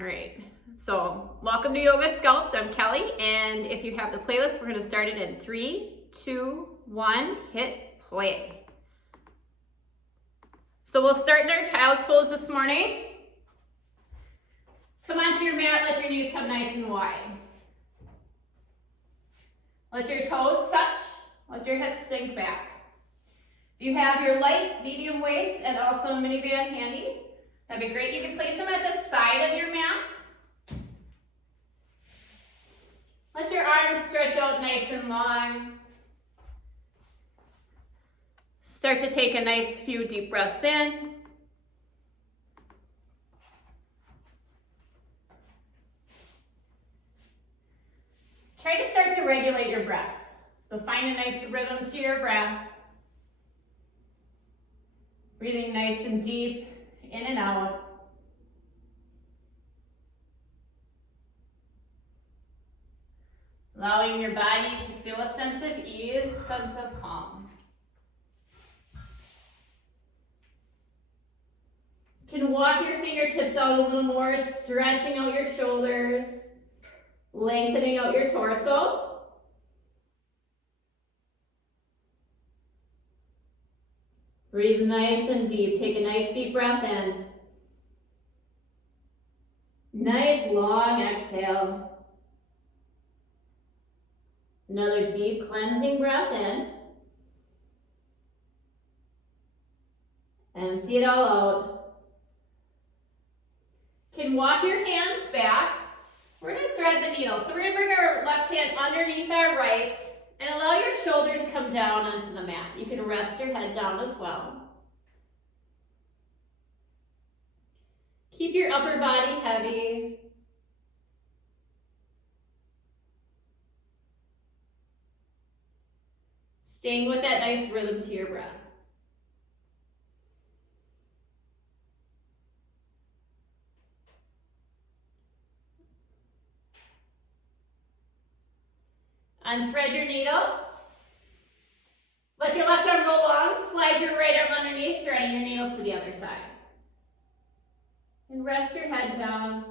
All right, so welcome to Yoga Sculpt. I'm Kelly, and if you have the playlist, we're going to start it in 3, 2, 1, hit play. So we'll start in our child's pose this morning. So come onto your mat, let your knees come nice and wide. Let your toes touch, let your hips sink back. If you have your light, medium weights, and also a mini band handy, that'd be great. You can place them at the side of your mat. Let your arms stretch out nice and long. Start to take a nice few deep breaths in. Try to start to regulate your breath. So find a nice rhythm to your breath. Breathing nice and deep in and out. Allowing your body to feel a sense of ease, a sense of calm. You can walk your fingertips out a little more, stretching out your shoulders, lengthening out your torso. Breathe nice and deep. Take a nice deep breath in. Nice long exhale. Another deep cleansing breath in. Empty it all out. You can walk your hands back. We're going to thread the needle. So we're going to bring our left hand underneath our right and allow your shoulder to come down onto the mat. You can rest your head down as well. Keep your upper body heavy. Staying with that nice rhythm to your breath. Unthread your needle. Let your left arm go long. Slide your right arm underneath, threading your needle to the other side. And rest your head down,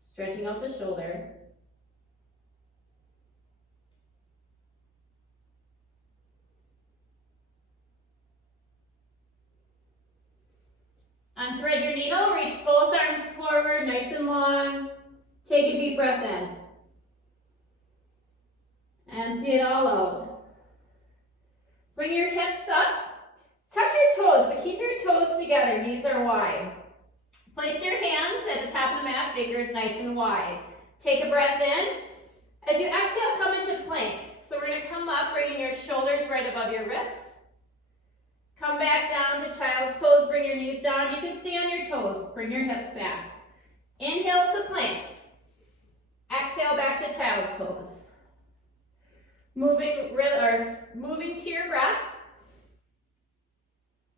stretching out the shoulder. Unthread your needle, reach both arms forward, nice and long. Take a deep breath in. Empty it all out. Bring your hips up. Tuck your toes, but keep your toes together. Knees are wide. Place your hands at the top of the mat, fingers nice and wide. Take a breath in. As you exhale, come into plank. So we're going to come up, bringing your shoulders right above your wrists. Come back down to child's pose. Bring your knees down. You can stay on your toes. Bring your hips back. Inhale to plank. Exhale back to child's pose. Moving to your breath.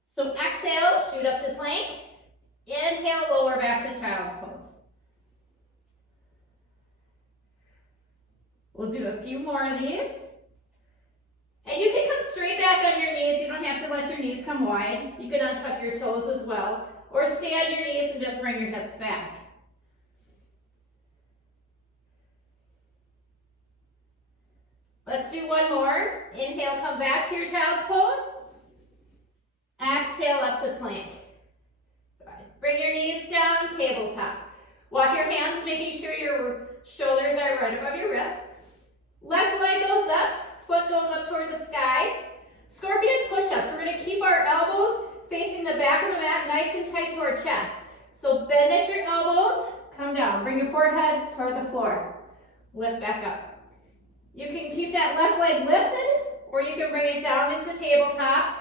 So exhale, shoot up to plank. Inhale, lower back to child's pose. We'll do a few more of these. And you can come straight back on your knees. You don't have to let your knees come wide. You can untuck your toes as well. Or stay on your knees and just bring your hips back. Let's do one more. Inhale, come back to your child's pose. Exhale up to plank. Bring your knees down, tabletop. Walk your hands, making sure your shoulders are right above your wrists. Left leg goes up, foot goes up toward the sky. Scorpion push-ups. We're going to keep our elbows facing the back of the mat, nice and tight to our chest. So bend at your elbows, come down. Bring your forehead toward the floor. Lift back up. You can keep that left leg lifted, or you can bring it down into tabletop.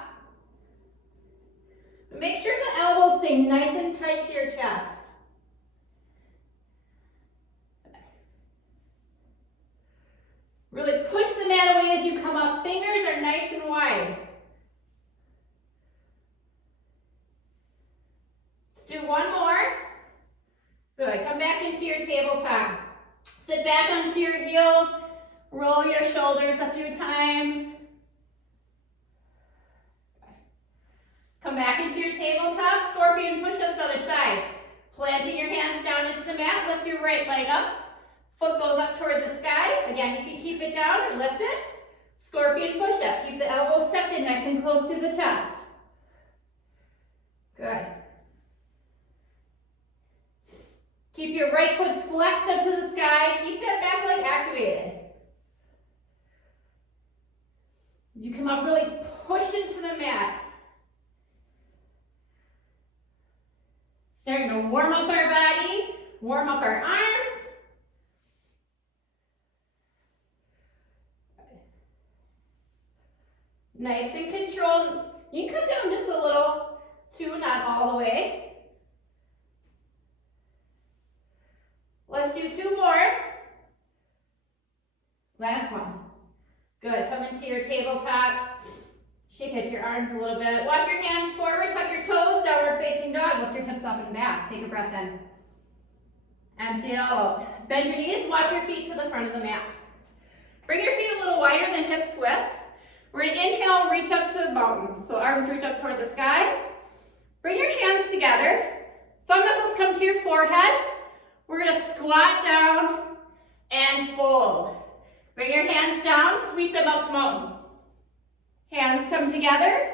Make sure the elbows stay nice and tight to your chest. Really push the mat away as you come up. Fingers are nice and wide. Let's do one more. Good. Come back into your tabletop. Sit back onto your heels. Roll your shoulders a few times. Come back into your tabletop, scorpion push-ups, other side. Planting your hands right leg up. Foot goes up toward the sky. Again, you can keep it down or lift it. Scorpion push-up. Keep the elbows tucked in nice and close to the chest. Good. Keep your right foot flexed up to the sky. Keep that back leg activated. As you come up, really push into the mat. Starting to warm up our body, warm up our arms. Nice and controlled. You can come down just a little too, not all the way. Let's do 2 more. Last one. Good. Come into your tabletop. Shake out your arms a little bit. Walk your hands forward, tuck your toes, downward facing dog. Lift your hips up and back. Take a breath in. Empty it all out. Bend your knees, walk your feet to the front of the mat. Bring your feet a little wider than hips width. We're going to inhale, reach up to the mountain. So arms reach up toward the sky. Bring your hands together. Thumb knuckles come to your forehead. We're going to squat down and fold. Bring your hands down, sweep them up to mountain. Hands come together,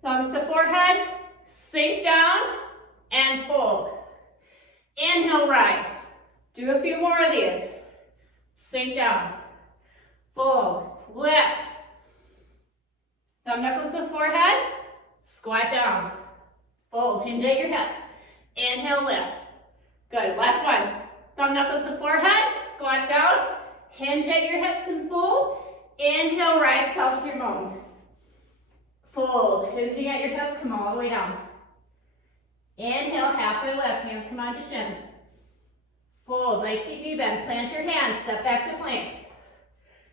thumbs to forehead, sink down, and fold. Inhale, rise. Do a few more of these. Sink down, fold, lift. Thumb knuckles to forehead, squat down, fold, hinge at your hips. Inhale, lift. Good, last one. Thumb knuckles to forehead, squat down, hinge at your hips and fold. Inhale, rise tall to your mountain. Fold, hinging at your hips, come all the way down. Inhale, halfway lift, hands come onto shins. Fold, nice deep knee bend, plant your hands, step back to plank.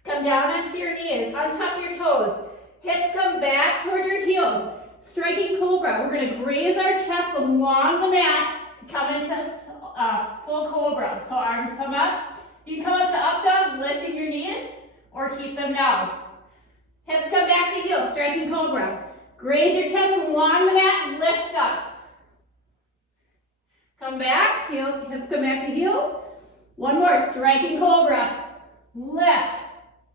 Come down onto your knees, untuck your toes. Hips come back toward your heels. Striking cobra, we're gonna graze our chest along the mat, come into full cobra. So arms come up. You can come up to up dog, lifting your knees, or keep them down. Hips come back to heels, striking cobra. Graze your chest along the mat and lift up. Come back, hips come back to heels. One more, striking cobra. Lift.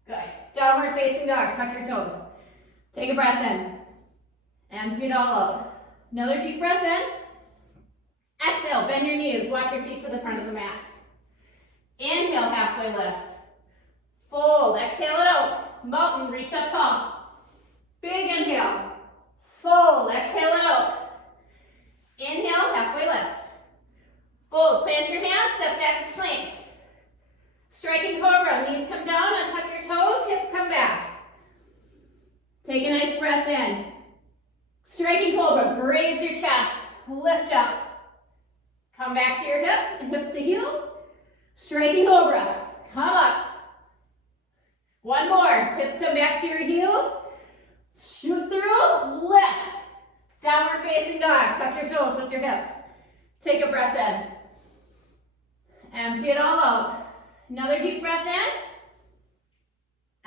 Good. Downward facing dog, tuck your toes. Take a breath in. Empty it all out. Another deep breath in. Exhale, bend your knees, walk your feet to the front of the mat. Inhale, halfway lift. Fold, exhale it out. Mountain, reach up tall. Big inhale. Fold, exhale it out. Inhale, halfway lift. Fold, plant your hands, step back to plank. Striking cobra, knees come down, untuck your toes, hips come back. Take a nice breath in. Striking cobra, graze your chest, lift up. Come back to your hip and hips to heels. Striking cobra, come up. One more, hips come back to your heels. Shoot through, lift. Downward facing dog, tuck your toes, lift your hips. Take a breath in. Empty it all out. Another deep breath in.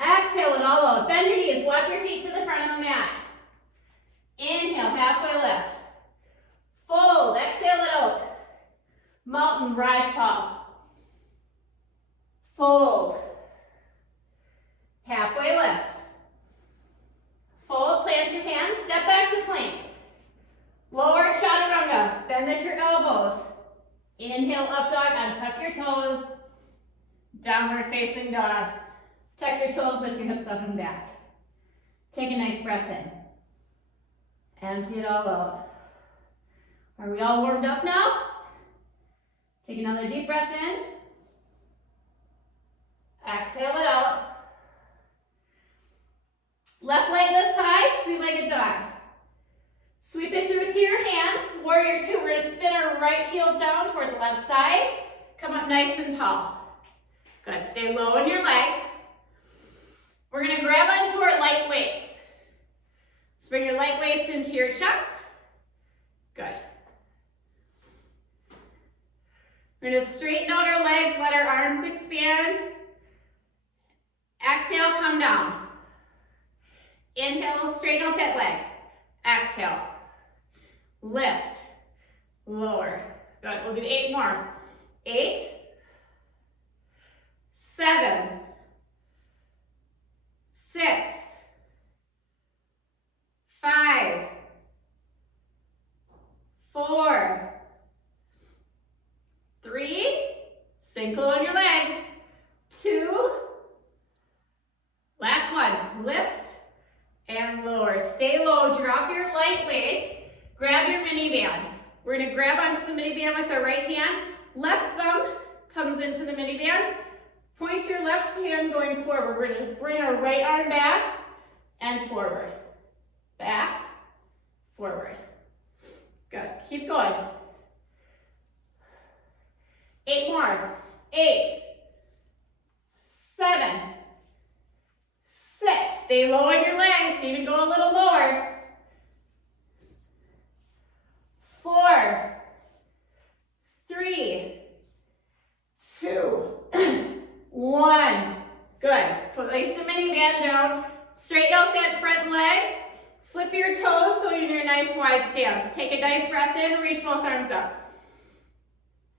Exhale it all out. Bend your knees, walk your feet to the front of the mat. Inhale, halfway lift. Fold, exhale it out. Mountain, rise tall. Fold. Halfway lift. Fold, plant your hands, step back to plank. Lower chaturanga, bend at your elbows. Inhale, up dog, untuck your toes. Downward facing dog. Tuck your toes, lift your hips up and back. Take a nice breath in. Empty it all out. Are we all warmed up now? Take another deep breath in. Exhale it out. Left leg lifts high, three-legged dog. Sweep it through to your hands. Warrior two, we're gonna spin our right heel down toward the left side. Come up nice and tall. Good, stay low in your legs. We're gonna grab onto our light weights. So bring your light weights into your chest. Good. We're gonna straighten out our leg, let our arms expand. Exhale, come down. Inhale, straighten out that leg. Exhale. Lift. Lower. Good, we'll do 8 more. 8, 7, 6, 5, 4, 3, sink low on your legs, 2, last one, lift and lower. Stay low, drop your light weights, grab your mini band. We're gonna grab onto the mini band with our right hand, left thumb comes into the mini band, point your left hand going forward. We're gonna bring our right arm back and forward. Back, forward. Good, keep going. 8 more. 8, 7, 6. Stay low on your legs, even go a little lower. 4, 3, 2, 1. Good. Place the mini band down. Straighten out that front leg. Flip your toes so you're in your nice wide stance. Take a nice breath in, reach both arms up.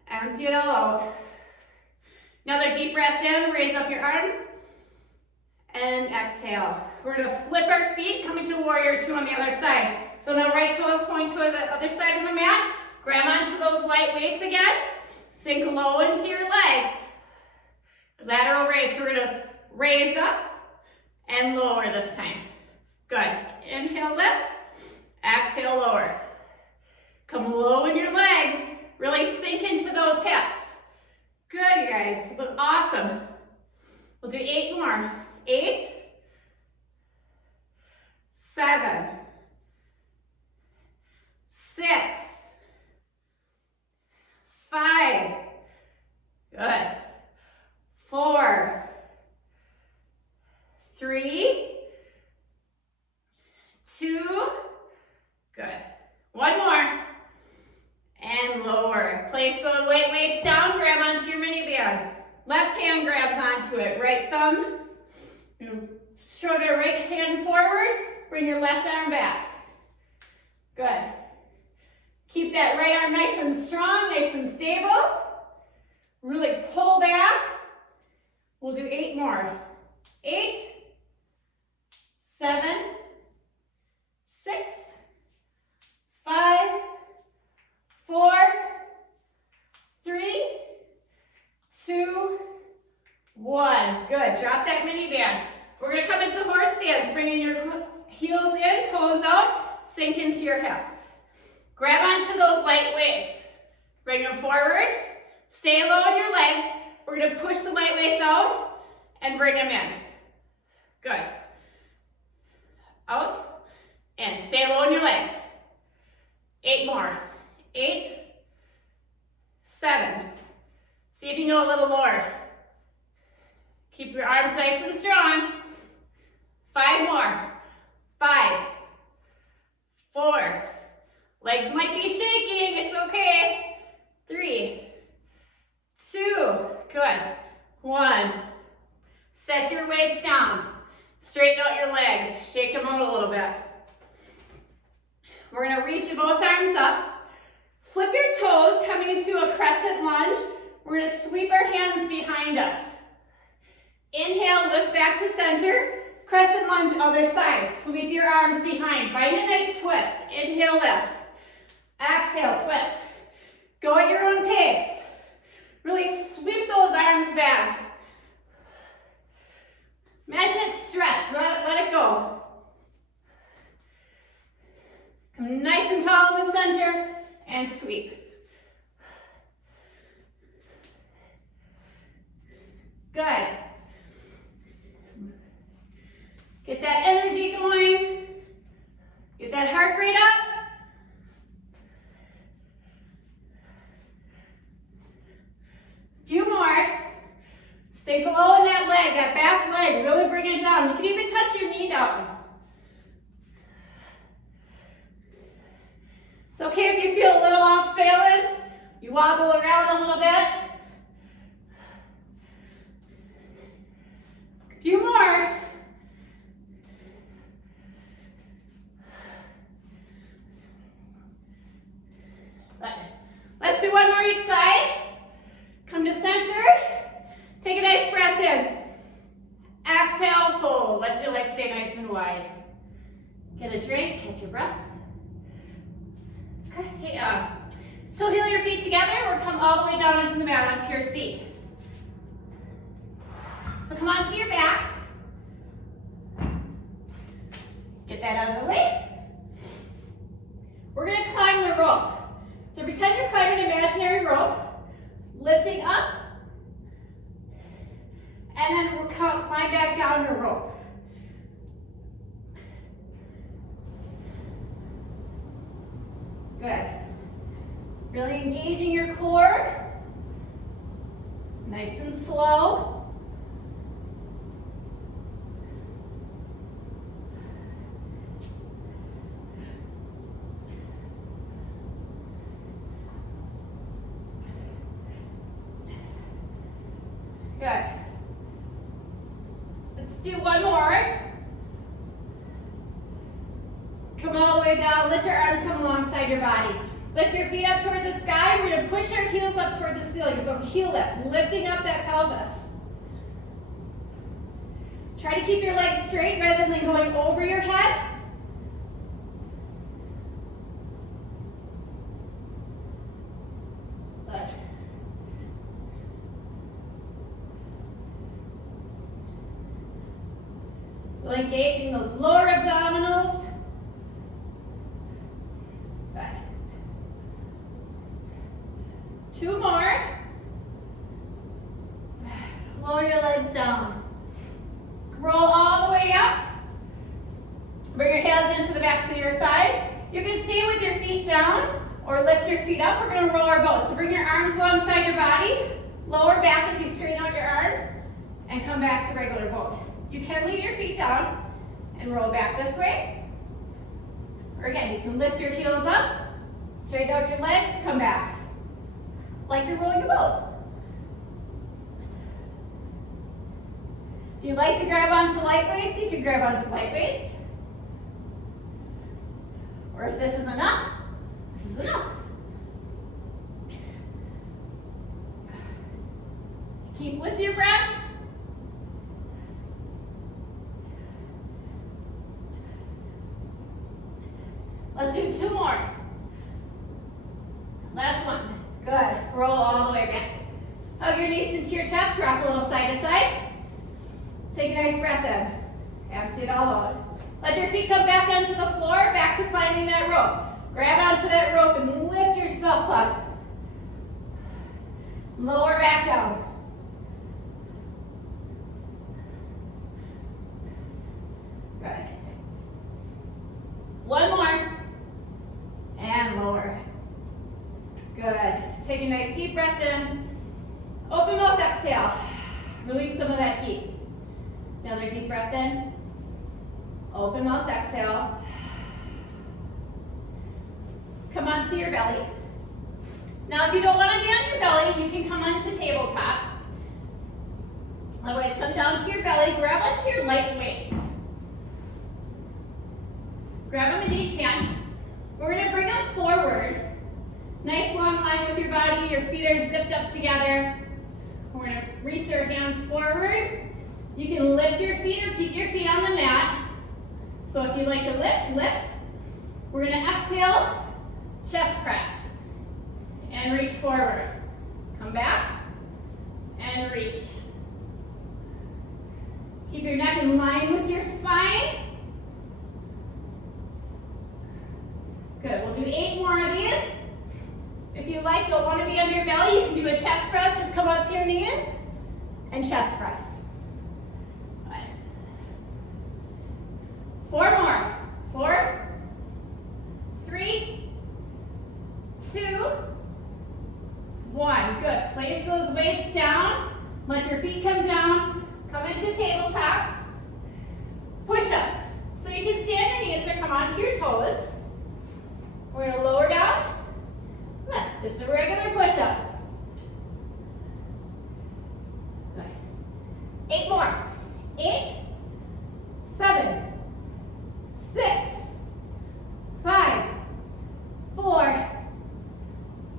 Empty it all out. Another deep breath in, raise up your arms. And exhale. We're gonna flip our feet, coming to warrior 2 on the other side. So now right toes point to the other side of the mat. Grab onto those light weights again. Sink low into your legs. Lateral raise. So we're gonna raise up and lower this time. Good. Inhale, lift. Exhale, lower. Come low in your legs. Really sink into those hips. Good, you guys. You look awesome. We'll do 8 more. 8, 7, 6, 5, good, 4, 3, 2, good. 1 more, and lower. Place those light weights down, grab onto your mini band. Left hand grabs onto it, right thumb. Stroke your right hand forward, bring your left arm back. Good. Keep that right arm nice and strong, nice and stable. Really pull back. We'll do 8 more. 8, 7, 6, 5, 4, 3, 2, 1. Good. Drop that mini band. We're going to come into horse stance, bringing your heels in, toes out, sink into your hips. Grab onto those light weights. Bring them forward. Stay low on your legs. We're going to push the light weights out and bring them in. Good. Out and stay low on your legs. 8 more. 8, 7. See if you can go a little lower. Keep your arms nice and strong. 5 more. 5, 4. Legs might be shaking. It's okay. 3, 2. Good. 1. Set your weights down. Straighten out your legs. Shake them out a little bit. We're going to reach both arms up. Flip your toes, coming into a crescent lunge. We're going to sweep our hands behind us. Inhale, lift back to center. Crescent lunge, other side. Sweep your arms behind. Find a nice twist. Inhale, lift. Exhale, twist. Go at your own pace. Really sweep those arms back. Imagine it's stress. Let it go. Come nice and tall in the center and sweep. Good. Get that energy going. Get that heart rate up. Few more. Stay low in that leg, that back leg. Really bring it down. You can even touch your knee down. It's okay if you feel a little off balance. You wobble around a little bit. A few more. Let's do 1 more each side. Come to center. Take a nice breath in. Exhale, fold. Let your legs stay nice and wide. Get a drink, catch your breath. Okay, hey, toe heel your feet together or come all the way down into the mat, onto your seat. So come onto your back. Get that out of the way. We're gonna climb the rope. So pretend you're climbing an imaginary rope, lifting up, and then we'll climb back down your rope. Good. Really engaging your core. Nice and slow. Good. Let's do one more. Come all the way down. Let your arms come alongside your body. Lift your feet up toward the sky. We're going to push our heels up toward the ceiling. So heel lift, lifting up that pelvis. Try to keep your legs straight rather than going over your head. Good. Really engaging those lower abdominals. Good. 2 more. Lower your legs down. Roll all the way up. Bring your hands into the backs of your thighs. You can stay with your feet down or lift your feet up. We're going to roll our boat. So bring your arms alongside your body. Lower back as you straighten out your arms and come back to regular boat. You can leave your feet down and roll back this way. Or again, you can lift your heels up, straighten out your legs, come back. Like you're rolling a boat. If you like to grab onto light weights, you can grab onto light weights. Or if this is enough, this is enough. Keep with your breath. Let's do 2 more. Last one. Good. Roll all the way back. Hug your knees into your chest. Rock a little side to side. Take a nice breath in. Empty it all out. Let your feet come back onto the floor. Back to climbing that rope. Grab onto that rope and lift yourself up. Lower back down. Good. 1 more. And lower. Good. Take a nice deep breath in. Open mouth, exhale. Release some of that heat. Another deep breath in. Open mouth, exhale. Come onto your belly. Now, if you don't want to be on your belly, you can come onto tabletop. Otherwise, come down to your belly. Grab onto your light weights. Grab them in each hand. We're going to bring them forward. Nice long line with your body. Your feet are zipped up together. We're going to reach our hands forward. You can lift your feet or keep your feet on the mat. So if you'd like to lift, lift. We're going to exhale, chest press, and reach forward. Come back, and reach. Keep your neck in line with your spine. Good, we'll do 8 more of these. If you like, don't want to be on your belly, you can do a chest press. Just come out to your knees and chest press. 4 more. 4, 3, 2, 1. Good. Place those weights down. Let your feet come down. Come into tabletop. Push-ups. So you can stay on your knees or come onto your toes. We're going to lower down. Lift. Just a regular push-up. Good. 8 more. 8, 7, 6, 5, 4,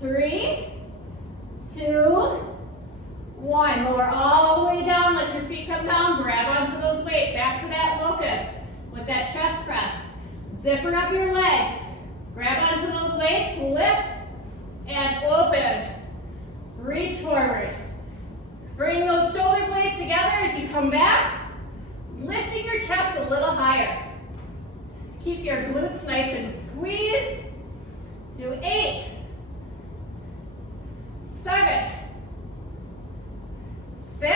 3, 2, 1. Lower all come down, grab onto those weights, back to that locust with that chest press. Zipper up your legs, grab onto those weights, lift and open. Reach forward. Bring those shoulder blades together as you come back, lifting your chest a little higher. Keep your glutes nice and squeezed. Do 8, 7, 6,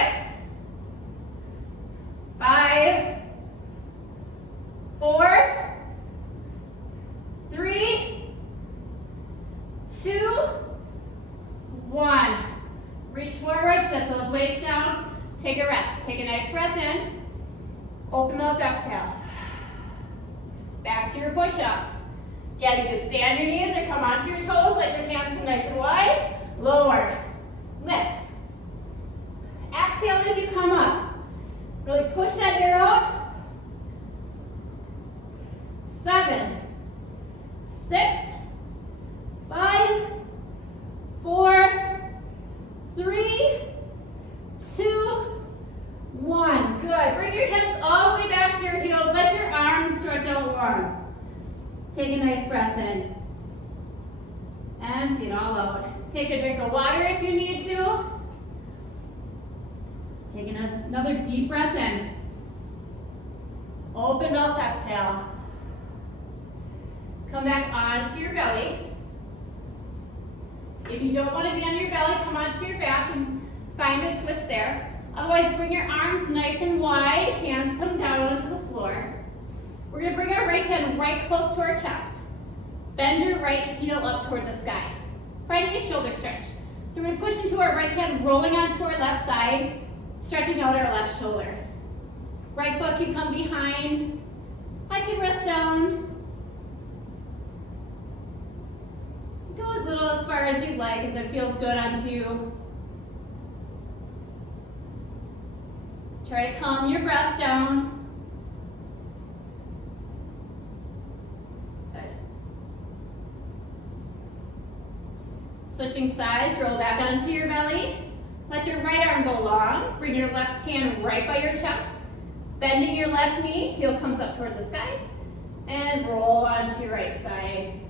5, 4, 3, 2, 1. Reach forward, set those weights down, take a rest. Take a nice breath in, open mouth, exhale. Back to your push-ups. Again, you can stay on your knees or come onto your toes, let your hands come nice and wide, lower, lift. Exhale as you come up. Really push that air out. 7, 6, 5, 4, 3, 2, 1. Good. Bring your hips all the way back to your heels. Let your arms stretch out long. Take a nice breath in. Empty it all out. Take a drink of water if you need to. Take another deep breath in. Open mouth, exhale. Come back onto your belly. If you don't want to be on your belly, come onto your back and find a twist there. Otherwise, bring your arms nice and wide. Hands come down onto the floor. We're going to bring our right hand right close to our chest. Bend your right heel up toward the sky. Finding a shoulder stretch. So we're going to push into our right hand, rolling onto our left side, stretching out our left shoulder. Right foot can come behind. I can rest down. Go as little as far as you'd like as it feels good onto you. Try to calm your breath down. Good. Switching sides, roll back onto your belly. Let your right arm go long. Bring your left hand right by your chest. Bending your left knee, heel comes up toward the sky. And roll onto your right side.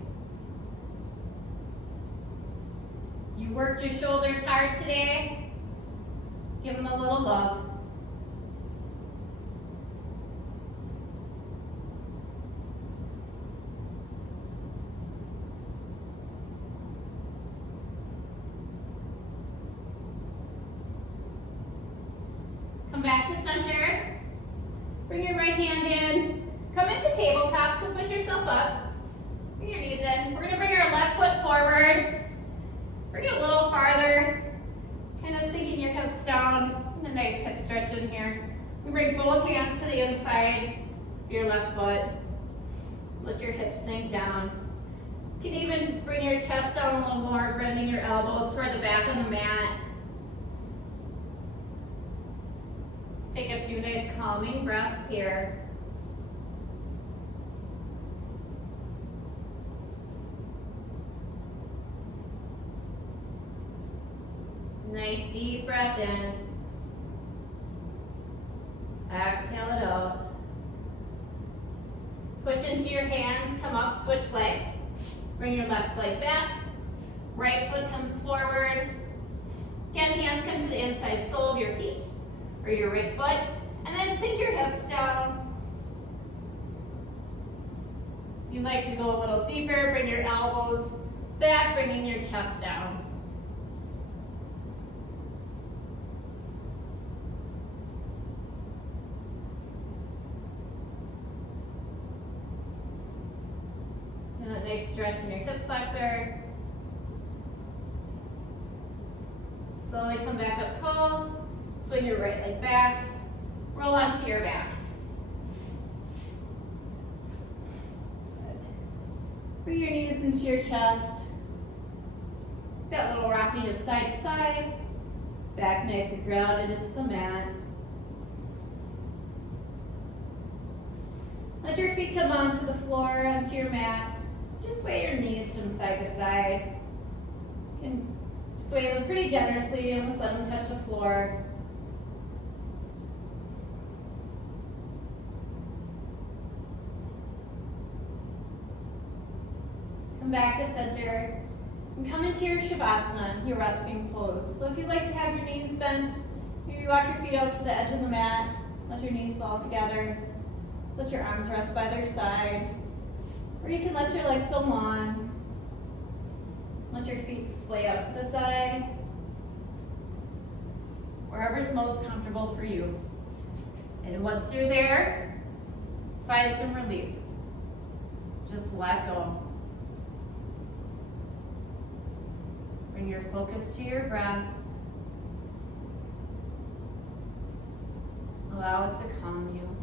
You worked your shoulders hard today. Give them a little love. Come back to center. Bring your right hand in. Come into tabletop, so push yourself up. Bring your knees in. We're going to bring our left foot forward. Bring it a little farther. Kind of sinking your hips down. And a nice hip stretch in here. We bring both hands to the inside of your left foot. Let your hips sink down. You can even bring your chest down a little more, bending your elbows toward the back of the mat. Take a few nice calming breaths here. Nice deep breath in. Exhale it out. Push into your hands, come up, switch legs. Bring your left leg back. Right foot comes forward. Again, hands come to the inside sole of your feet or your right foot. And then sink your hips down. If you'd like to go a little deeper, bring your elbows back, bringing your chest down. And a nice stretch in your hip flexor. Slowly come back up tall. Swing your right leg back. Roll onto your back. Good. Bring your knees into your chest. That little rocking of side to side. Back nice and grounded into the mat. Let your feet come onto the floor, onto your mat. Just sway your knees from side to side. You can sway them pretty generously and just let them touch the floor. back to center and come into your Shavasana, your resting pose. So if you'd like to have your knees bent, maybe walk your feet out to the edge of the mat, let your knees fall together, let your arms rest by their side, or you can let your legs go long, let your feet splay out to the side, wherever's most comfortable for you. And once you're there, find some release. Just let go. Bring your focus to your breath. Allow it to calm you.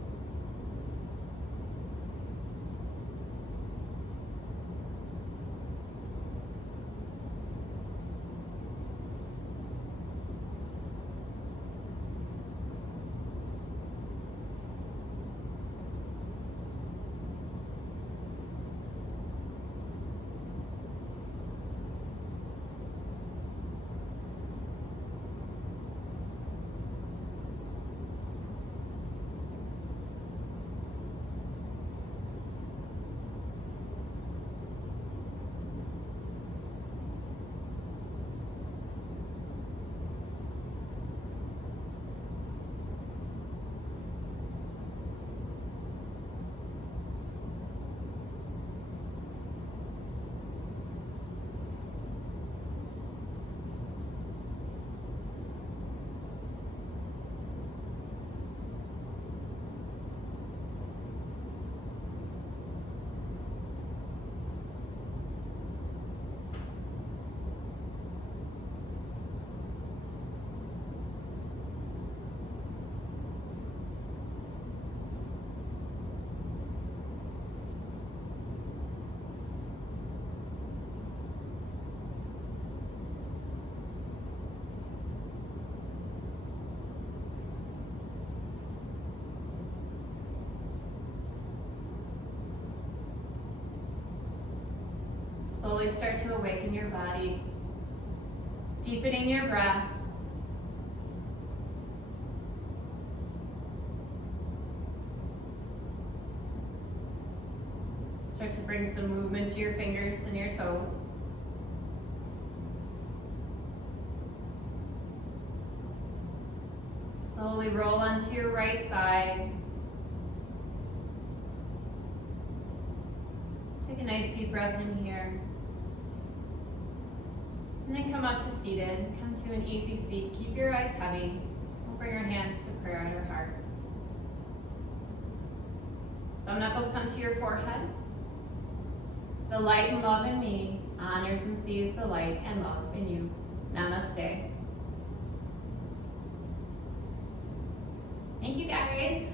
Slowly start to awaken your body, deepening your breath. Start to bring some movement to your fingers and your toes. Slowly roll onto your right side. Take a nice deep breath in here. And then come up to seated. Come to an easy seat. Keep your eyes heavy. We'll bring our hands to prayer at our hearts. Thumb knuckles come to your forehead. The light and love in me honors and sees the light and love in you. Namaste. Thank you, guys.